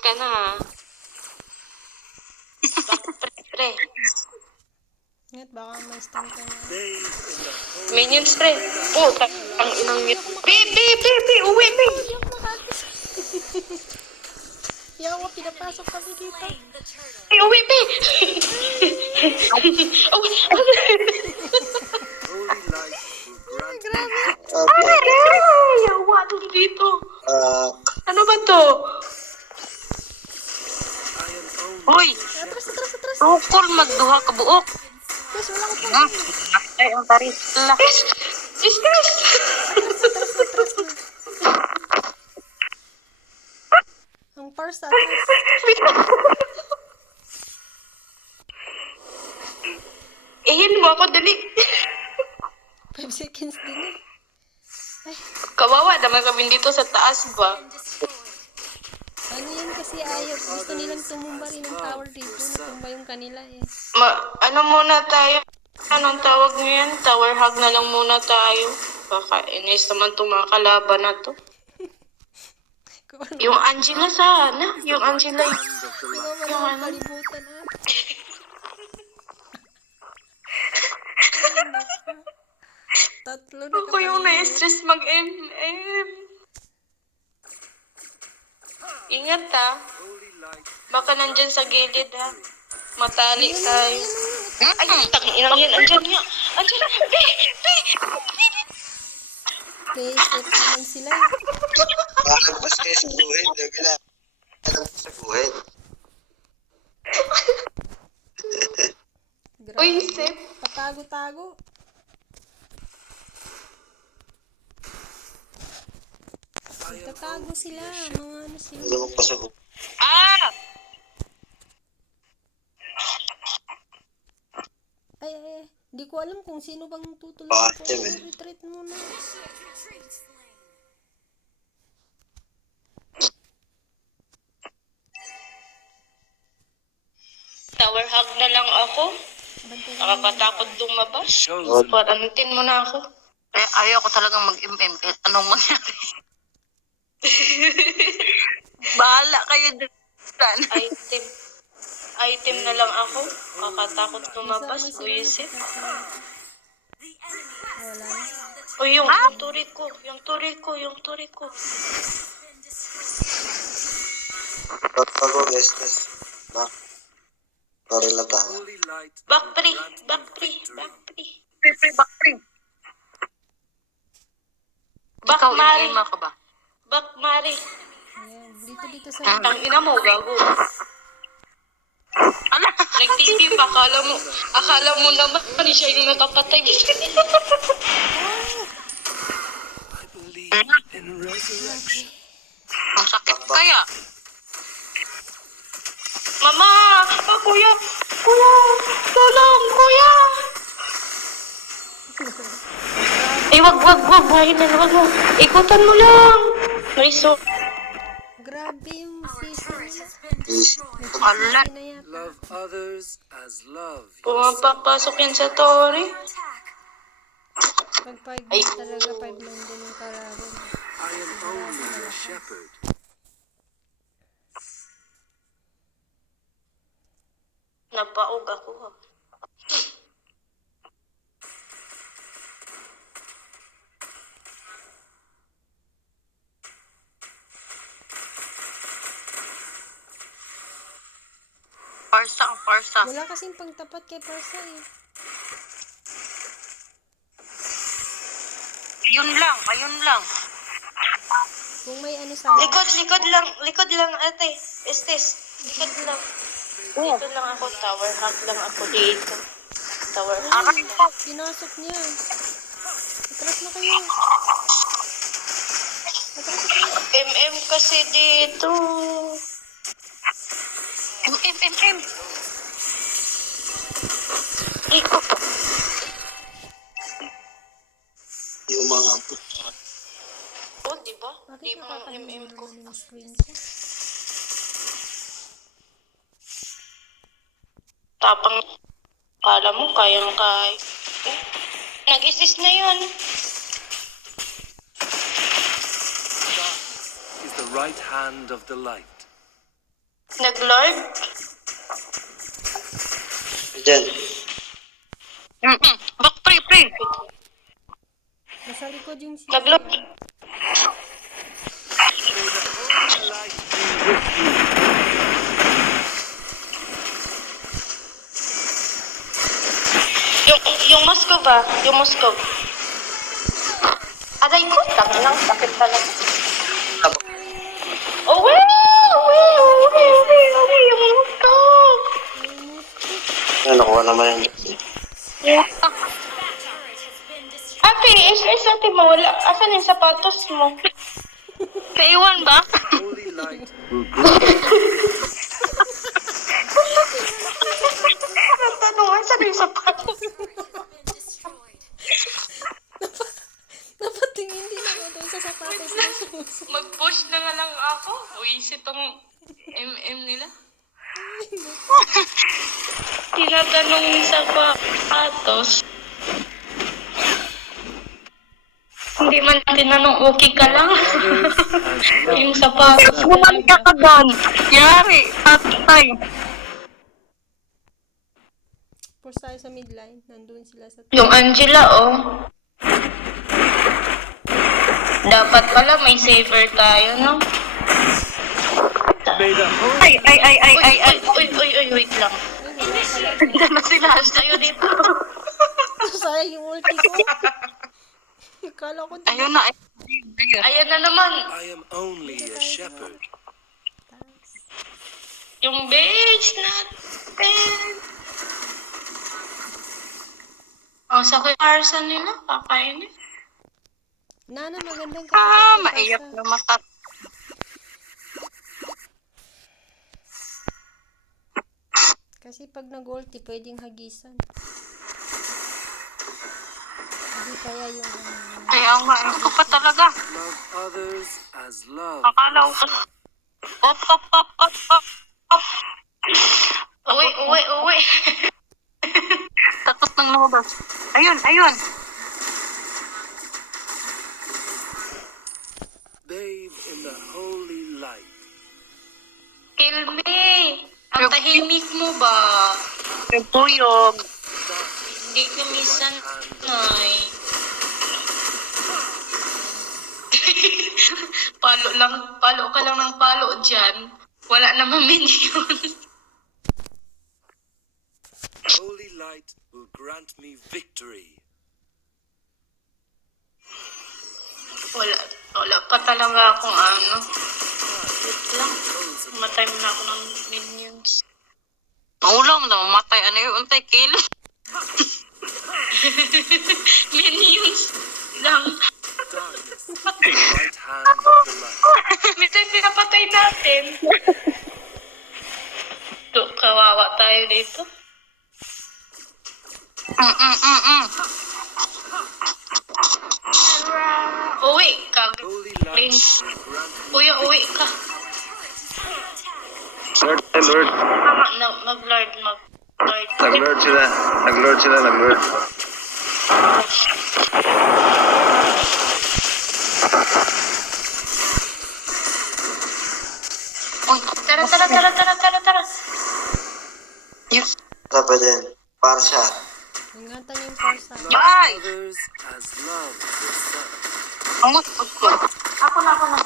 ka na. pre, pre. Ngat, baka may stun ka na. Minions, pre. Oh, ang inang yun. Pi, pi, pi, pi, uwi, pi. Yawa, pinapasok kami dito. Pi, uwi, pi. uwi. Ay, grabe. Ay, yawa dun dito. Ah, Ano ba to? Uy, Atras, tukol magduha ka buok. Guys, wala ko pa. Ay, ang taris. Is, is this? Atras, atras na. Ang atras. Ihin mo ako, dali. 5 seconds din eh. Kawawa naman kami dito sa taas ba? Ano yan kasi ayaw. Gusto nilang tumumba rin ang tower dito. Natumba yung kanila eh. Ma, ano muna tayo? Anong tawag niyo yan? Tower hug na lang muna tayo. Baka inis naman itong mga kalaban na to. Ano, Yung Angela sana. Yung Angela. mo palibutan. Ay, nako. Tatlo na Ako yung na-stress mag-MM. Ingat ha. Baka nandyan sa gilid ha. Matali tayo. Ay, tangin inang yan. Andyan nga. Andyan. Be, be, be. Safe naman sila. Lalagpas kayo sa buhay. Lalagpas sa buhay. Uy, safe. Patago-tago. Nagtatago sila. Mga ano sila. Hindi mo pa sa buhay. Ah! Ay, ay, ay. Hindi ko alam kung sino bang tutulungan Ah, ko. Eh. Retreat muna. Tower hug na lang ako. Nakakatakot lumabas. Oh, Parantin mo na ako. Eh, ayaw ko talagang mag-MM. Eh, anong mangyari? Bahala kayo dyan. Item. Item na lang ako. Kakatakot lumabas. Buisit. Wala. O yung, yung turi ko. Yung turi ko. Yung turi ko. Bago, guys, guys. Back. Sorry lang tayo. Back pre. Back pre. Back pre. Pre, back pre. Back Ikaw, in-game ka ba? Back Mari. Ayan. Dito, dito sa... Ang ina mo, gago. Ano? Nag-TV pa. Akala mo, akala mo naman siya yung nakapatay. Ang sakit kaya. Mama! Ah, kuya! Kuya! Tulong! Kuya! Eh, wag, wag, wag. Bahay na, wag, wag. Ikutan mo lang. So... Grabe yung season nila. Easy. Ala. Hindi na yata. Love others as love Pumapapasok yan sa tori. Pag 5 Ay. talaga 5 lang din yung karaban. I am only your shepherd. Napaog ako. ha. Parsa ang parsa. Wala kasing pangtapat kay Parsa eh. Ayun lang, ayun lang. Kung may ano sa Likod, likod lang. Likod lang, ate. Estes. Likod lang. Dito lang ako. Tower hack lang ako dito. Tower hack. Ko. Pinasok niya. Atras na kayo. Atras na kayo. MM kasi dito. M, M, M, M. Ikaw. Yung mga Oh, di ba? Di ba ang MM ko? Tapang. Kala mo, kayang kay. Eh, Nag-assist na yun. is the right hand of the light. Nag-lord? Diyan. Mm-mm. Back, pre, pre. Nasa likod yung si Nag-lord? Yung, yung Moscow ba? Yung Moscow. Aray ko, tangin lang, sakit talaga. Nakuha naman yung Ate, is-is natin mawala. Asan yung sapatos mo? Kaiwan ba? Holy light will grant Tanong, asan yung sapatos? Napatingin din ako doon sa sapatos na suso. Mag-push na nga lang ako. Uwisit tong MM nila. Tinatanong yung sapatos. Hindi man tinanong, okay ka lang? yung sapatos. Buman ka ka doon. Yari. Tatay. Push tayo sa midline. Nandun sila sa... Yung Angela, oh. Dapat pala may saver tayo, no? Ay, ay, ay, ay, ay, ay. Uy, uy, uy, uy, wait lang. Ganda na sila. Sa'yo dito. Sayang yung ulti ko. Kala ko din. Ayun na. Ayun. Ayan na naman. I am only a shepherd. Yung base natin. Ang sakit parsa nila. Kakain eh. Nana, magandang Ah, kapatid. maiyak na mata. Kasi pag nag-ulti, pwedeng hagisan. Hindi kaya yung... ano, Kaya nga, ako pa talaga. Love others as love. Akala ko kasi. Op, op, op, op, op, op. Uwi, uwi, uwi. Tapos nang lumabas. Ayun, ayun. Bathe in the holy light. Kill me. Ang tahimik mo ba? Yung puyog. Hindi ka misan, nay. palo lang, palo ka lang ng palo dyan. Wala namang minion. Holy light will grant me victory. wala, wala pa talaga akong ano. Wait lang. Matay mo na ako ng minions. Ulam na mamatay. Ano yun? Untay, kill. minions lang. Light. Minsan pinapatay natin. Do, kawawa tayo dito. Mm, mm, mm, mm. Uwi ka. Me Kuya, uwi ka. Lord, Lord. Na, mag-lord, mag-lord. Nag-Lord sila. Nag-Lord sila, nag-Lord. Uy, Tara, tara, tara, tara, tara, tara. yes. Tapos din. Parsha. Ingatan yung parsa. Yourself. Ang. Ako na, ako na.